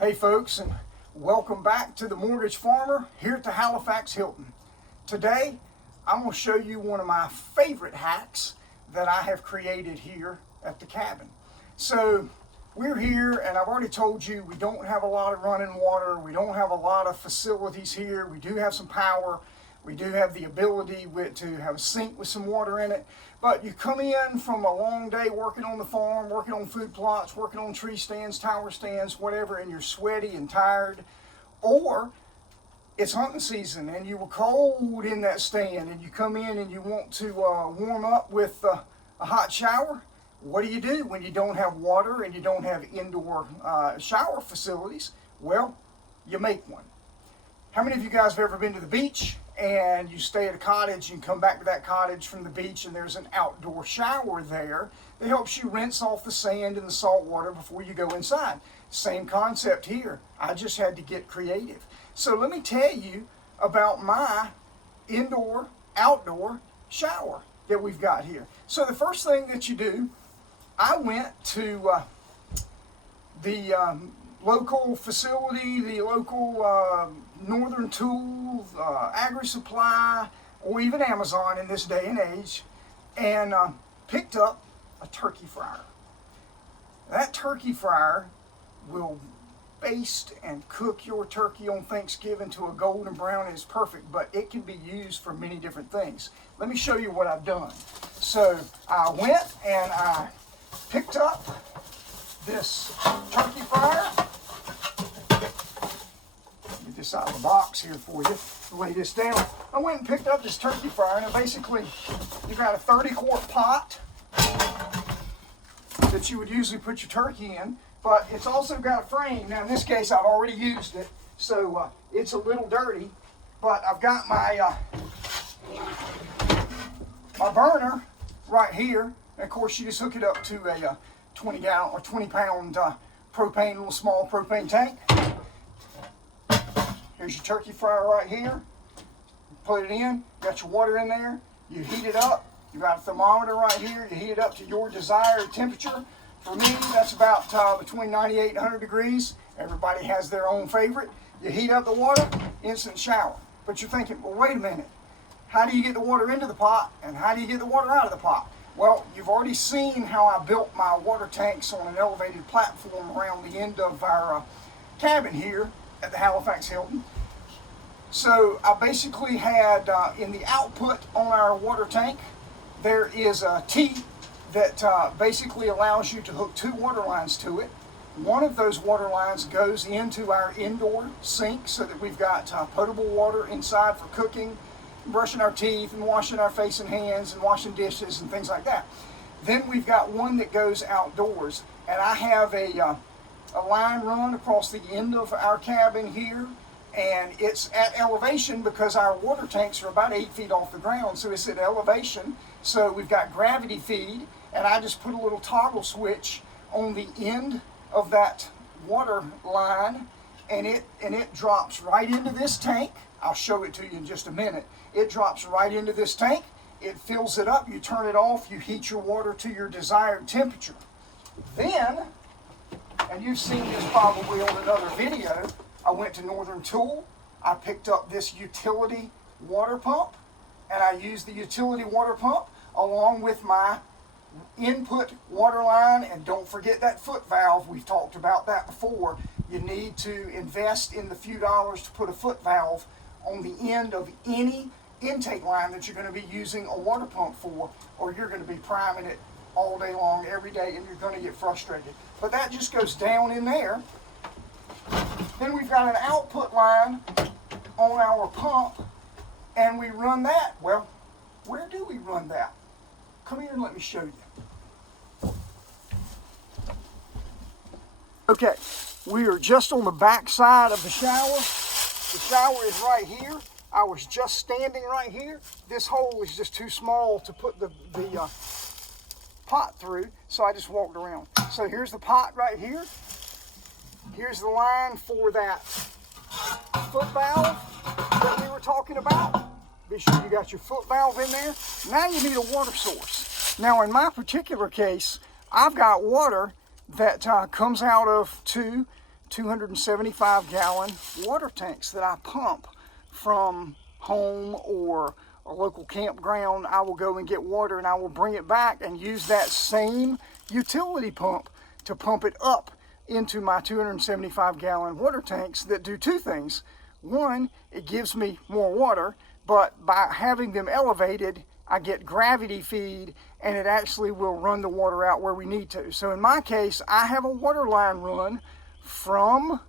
Hey folks, and welcome back to The Mortgage Farmer here at the Halifax Hilton. Today, I'm going to show you one of my favorite hacks that I have created here at the cabin. So, we're here, and I've already told you we don't have a lot of running water, we don't have a lot of facilities here, we do have some power, we do have the ability to have a sink with some water in it, but you come in from a long day working on the farm, working on food plots, working on tree stands, tower stands, whatever, and you're sweaty and tired, or it's hunting season and you were cold in that stand and you come in and you want to warm up with a hot shower. What do when you don't have water and you don't have indoor shower facilities? Well, you make one. How many of you guys have ever been to the beach and you stay at a cottage and come back to that cottage from the beach and there's an outdoor shower there that helps you rinse off the sand and the salt water before you go inside? Same concept here. I just had to get creative. So let me tell you about my indoor, outdoor shower that we've got here. So the first thing that you do, I went to the local facility, the local Northern Tool, Agri Supply, or even Amazon in this day and age, and picked up a turkey fryer. That turkey fryer will baste and cook your turkey on Thanksgiving to a golden brown. It's perfect, but it can be used for many different things. Let me show you what I've done. So I went and I picked up this turkey fryer. Get this out of the box here for you. Lay this down. I went and picked up this turkey fryer, and basically you've got a 30-quart pot that you would usually put your turkey in, but it's also got a frame. Now in this case I've already used it, so it's a little dirty, but I've got my my burner right here, and of course you just hook it up to a 20-gallon or 20-pound propane, little small propane tank. Here's your turkey fryer right here. Put it in, got your water in there, you heat it up. You got a thermometer right here, you heat it up to your desired temperature. For me, that's about between 98 and 100 degrees. Everybody has their own favorite. You heat up the water, instant shower. But you're thinking, well, wait a minute. How do you get the water into the pot, and how do you get the water out of the pot? Well, you've already seen how I built my water tanks on an elevated platform around the end of our cabin here at the Halifax Hilton. So I basically had in the output on our water tank, there is a T that basically allows you to hook two water lines to it. One of those water lines goes into our indoor sink so that we've got potable water inside for cooking, brushing our teeth and washing our face and hands and washing dishes and things like that. Then we've got one that goes outdoors, and I have a line run across the end of our cabin here, and it's at elevation because our water tanks are about 8 feet off the ground, so it's at elevation. So we've got gravity feed, and I just put a little toggle switch on the end of that water line, and it drops right into this tank. I'll show it to you in just a minute. It drops right into this tank. It fills it up. You turn it off. You heat your water to your desired temperature. Then, and you've seen this probably on another video, I went to Northern Tool. I picked up this utility water pump, and I used the utility water pump along with my input water line. And don't forget that foot valve. We've talked about that before. You need to invest in the few dollars to put a foot valve on the end of any intake line that you're going to be using a water pump for, or you're going to be priming it all day long, every day, and you're going to get frustrated. But that just goes down in there. Then we've got an output line on our pump, and we run that. Well, where do we run that? Come here and let me show you. Okay, we are just on the back side of the shower. The shower is right here. I was just standing right here. This hole is just too small to put the pot through, so I just walked around. So here's the pot right here. Here's the line for that foot valve that we were talking about. Be sure you got your foot valve in there. Now you need a water source. Now in my particular case, I've got water that comes out of two 275-gallon water tanks that I pump from home or a local campground. I will go and get water and I will bring it back and use that same utility pump to pump it up into my 275-gallon water tanks that do two things. One, it gives me more water, but by having them elevated, I get gravity feed and it actually will run the water out where we need to. So in my case, I have a water line run from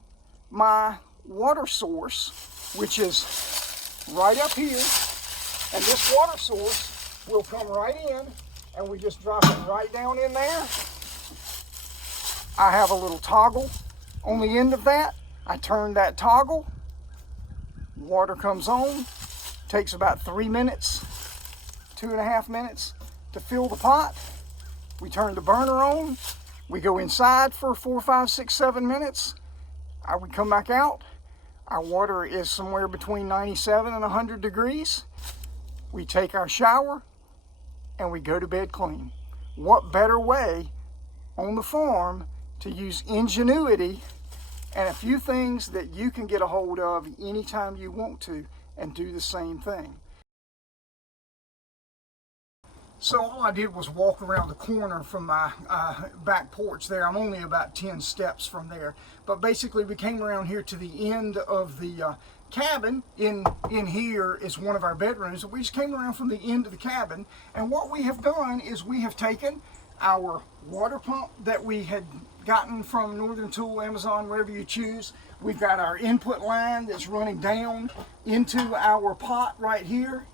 my water source, which is right up here, and this water source will come right in and we just drop it right down in there. I have a little toggle on the end of that. I turn that toggle, water comes on, takes about 3 minutes, 2.5 minutes to fill the pot. We turn the burner on, we go inside for 4, 5, 6, 7 minutes. We come back out. Our water is somewhere between 97 and 100 degrees. We take our shower and we go to bed clean. What better way on the farm to use ingenuity and a few things that you can get a hold of anytime you want to and do the same thing. So all I did was walk around the corner from my back porch there. I'm only about 10 steps from there. But basically we came around here to the end of the cabin. In here is one of our bedrooms. We just came around from the end of the cabin. And what we have done is we have taken our water pump that we had gotten from Northern Tool, Amazon, wherever you choose. We've got our input line that's running down into our pot right here.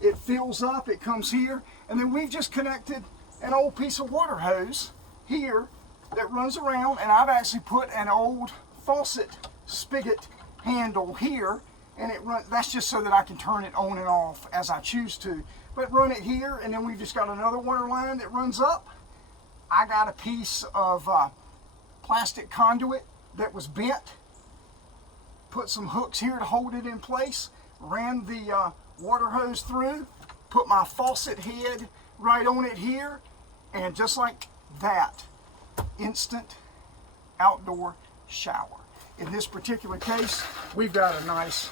It fills up, it comes here, and then we've just connected an old piece of water hose here that runs around, and I've actually put an old faucet spigot handle here, and it runs. That's just so that I can turn it on and off as I choose to. But run it here, and then we've just got another water line that runs up. I got a piece of plastic conduit that was bent, put some hooks here to hold it in place, ran the water hose through, put my faucet head right on it here, and just like that, instant outdoor shower. In this particular case, we've got a nice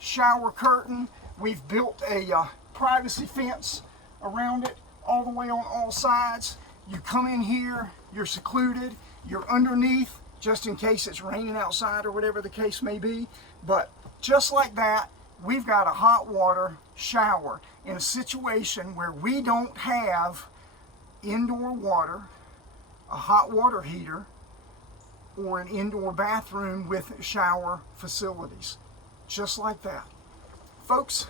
shower curtain. We've built a privacy fence around it all the way on all sides. You come in here, you're secluded, you're underneath just in case it's raining outside or whatever the case may be. But just like that, we've got a hot water shower in a situation where we don't have indoor water, a hot water heater, or an indoor bathroom with shower facilities. Just like that. Folks,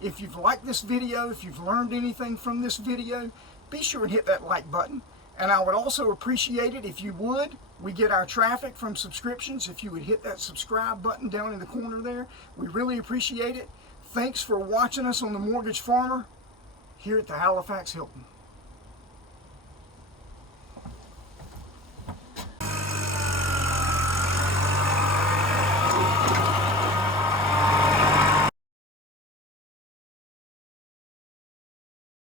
if you've liked this video, if you've learned anything from this video, be sure and hit that like button. And I would also appreciate it if you would. We get our traffic from subscriptions. If you would hit that subscribe button down in the corner there, we really appreciate it. Thanks for watching us on The Mortgage Farmer here at the Halifax Hilton.